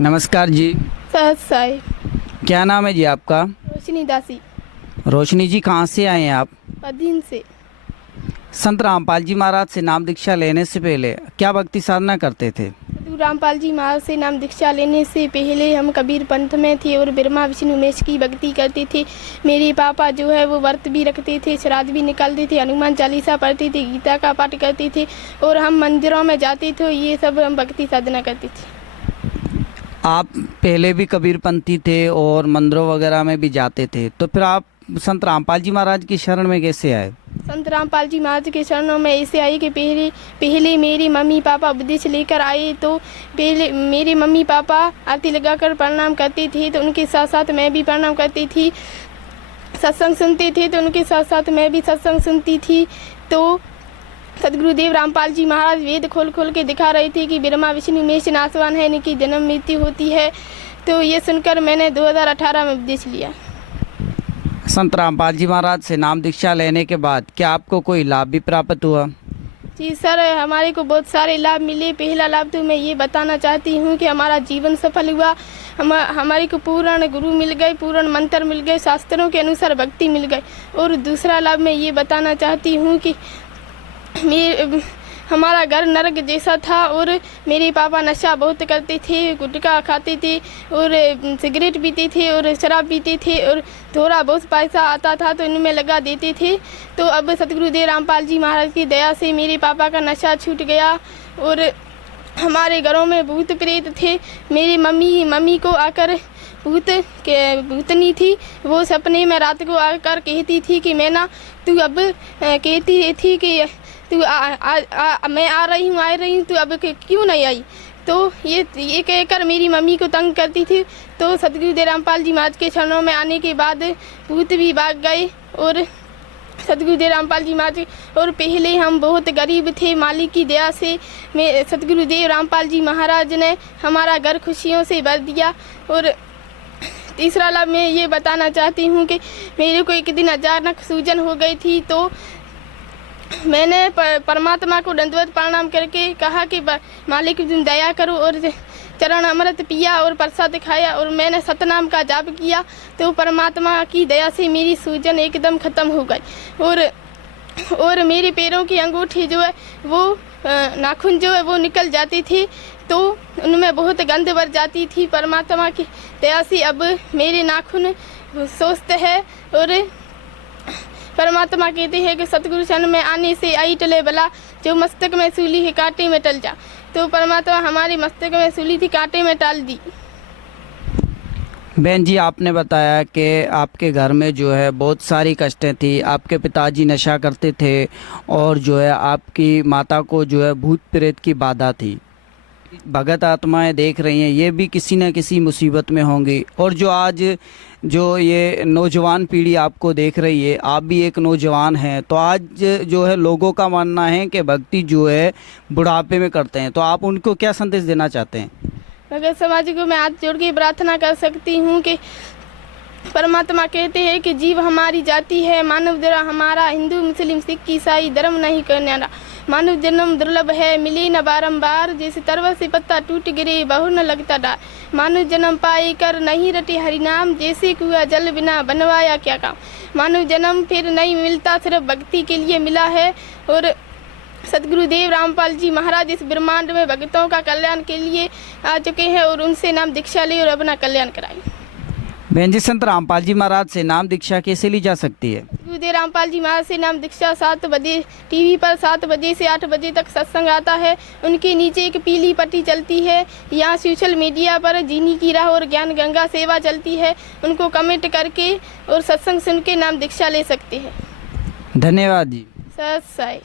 नमस्कार जी। सहज साई। क्या नाम है जी आपका? रोशनी दासी। रोशनी जी, कहाँ से आए हैं आप? अधीन से। संत रामपाल जी महाराज से नाम दीक्षा लेने से पहले क्या भक्ति साधना करते थे? सतगुरु रामपाल जी महाराज से नाम दीक्षा लेने से पहले हम कबीर पंथ में थे और ब्रह्मा विष्णु उमेश की भक्ति करते थे। मेरे पापा जो है वो व्रत भी रखते थे, श्राद्ध भी निकालते थे, हनुमान चालीसा पढ़ते थे, गीता का पाठ करते थे और हम मंदिरों में जाते थे। ये सब हम भक्ति साधना करते थे। आप पहले भी कबीरपंथी थे और मंदिरों वगैरह में भी जाते थे, तो फिर आप संत रामपाल जी महाराज की शरण में कैसे आए? संत रामपाल जी महाराज के शरणों में ऐसे आई कि पहले मेरे मम्मी पापा उपदेश लेकर आए। तो पहले मेरे मम्मी पापा आरती लगाकर प्रणाम करते थे, तो उनके साथ साथ मैं भी प्रणाम करती थी। सत्संग सुनते थे तो उनके साथ साथ मैं भी सत्संग सुनती थी। तो सतगुरुदेव रामपाल जी महाराज वेद खोल खोल के दिखा रहे थे कि ब्रह्मा विष्णु उमेश नासवान है, इनकी जन्म मृत्यु होती है। तो ये सुनकर मैंने 2018 में उपदेश लिया। संत रामपाल जी महाराज से नाम दीक्षा लेने के बाद क्या आपको कोई लाभ भी प्राप्त हुआ? जी सर, हमारे को बहुत सारे लाभ मिले। पहला लाभ तो मैं ये बताना चाहती हूँ कि हमारा जीवन सफल हुआ। हमारे को पूर्ण गुरु मिल गए, पूर्ण मंत्र मिल गए, शास्त्रों के अनुसार भक्ति मिल गई। और दूसरा लाभ मैं ये बताना चाहती हूँ कि हमारा घर नरक जैसा था और मेरे पापा नशा बहुत करते थे, गुटखा खाते थे और सिगरेट पीते थे और शराब पीते थे और थोड़ा बहुत पैसा आता था तो इनमें लगा देते थे। तो अब सतगुरुदेव रामपाल जी महाराज की दया से मेरे पापा का नशा छूट गया और हमारे घरों में भूत प्रेत थे। मेरी मम्मी को आकर भूतनी थी, वो सपने में रात को आकर कहती थी कि मैं ना तू अब कहती थी कि तू मैं आ रही हूँ, तू अब क्यों नहीं आई। तो ये कहकर मेरी मम्मी को तंग करती थी। तो सतगुरुदेव रामपाल जी महाराज के चरणों में आने के बाद भूत भी भाग गए और सतगुरुदेव रामपाल जी महाराज। और पहले हम बहुत गरीब थे, मालिक की दया से सतगुरुदेव रामपाल जी महाराज ने हमारा घर खुशियों से भर दिया। और तीसरा लाभ मैं ये बताना चाहती हूँ कि मेरे को एक दिन अचानक सूजन हो गई थी। तो मैंने परमात्मा को दंडवत प्रणाम करके कहा कि मालिक तुम दया करो, और चरण अमृत पिया और प्रसाद खाया और मैंने सतनाम का जाप किया। तो परमात्मा की दया से मेरी सूजन एकदम ख़त्म हो गई। और मेरे पैरों की अंगूठी जो है वो नाखून जो है वो निकल जाती थी, तो उनमें बहुत गंध भर जाती थी। परमात्मा की दया से अब मेरे नाखून स्वस्थ है। और परमात्मा कहते हैं कि सतगुरु चरण में आने से आई टले भला, जो मस्तक में सूली है कांटे में टल जा। तो परमात्मा हमारे मस्तक में सूली थी, कांटे में टाल दी। बहन जी, आपने बताया कि आपके घर में जो है बहुत सारी कष्टें थी, आपके पिताजी नशा करते थे और जो है आपकी माता को जो है भूत प्रेत की बाधा थी। भगत आत्माएं देख रही हैं, ये भी किसी न किसी मुसीबत में होंगी। और जो आज जो ये नौजवान पीढ़ी आपको देख रही है, आप भी एक नौजवान हैं, तो आज जो है लोगों का मानना है कि भक्ति जो है बुढ़ापे में करते हैं, तो आप उनको क्या संदेश देना चाहते हैं? भगत समाज को मैं हाथ जोड़ के प्रार्थना कर सकती हूँ कि परमात्मा कहते हैं कि जीव हमारी जाति है, मानव धर्म हमारा, हिंदू मुस्लिम सिख ईसाई धर्म नहीं करने वाला। मानव जन्म दुर्लभ है, मिले न बारंबार, जैसे तरवा से पत्ता टूट गिरे बहु न लगता डार। मानव जन्म पाए कर नहीं रटे हरिनाम, जैसे कुआ जल बिना बनवाया क्या काम। मानव जन्म फिर नहीं मिलता, सिर्फ भक्ति के लिए मिला है। और सतगुरुदेव रामपाल जी महाराज इस ब्रह्मांड में भक्तों का कल्याण के लिए आ चुके हैं और उनसे नाम दीक्षा ले और अपना कल्याण कराएं। बहन जी, संत रामपाल जी महाराज से नाम दीक्षा कैसे ली जा सकती है? गुरुदेव रामपाल जी महाराज से नाम दीक्षा 7 बजे टीवी पर 7 बजे से 8 बजे तक सत्संग आता है। उनके नीचे एक पीली पट्टी चलती है। यहाँ सोशल मीडिया पर जीनी की राह और ज्ञान गंगा सेवा चलती है। उनको कमेंट करके और सत्संग सुन के नाम दीक्षा ले सकते हैं। धन्यवाद जी। सत साई।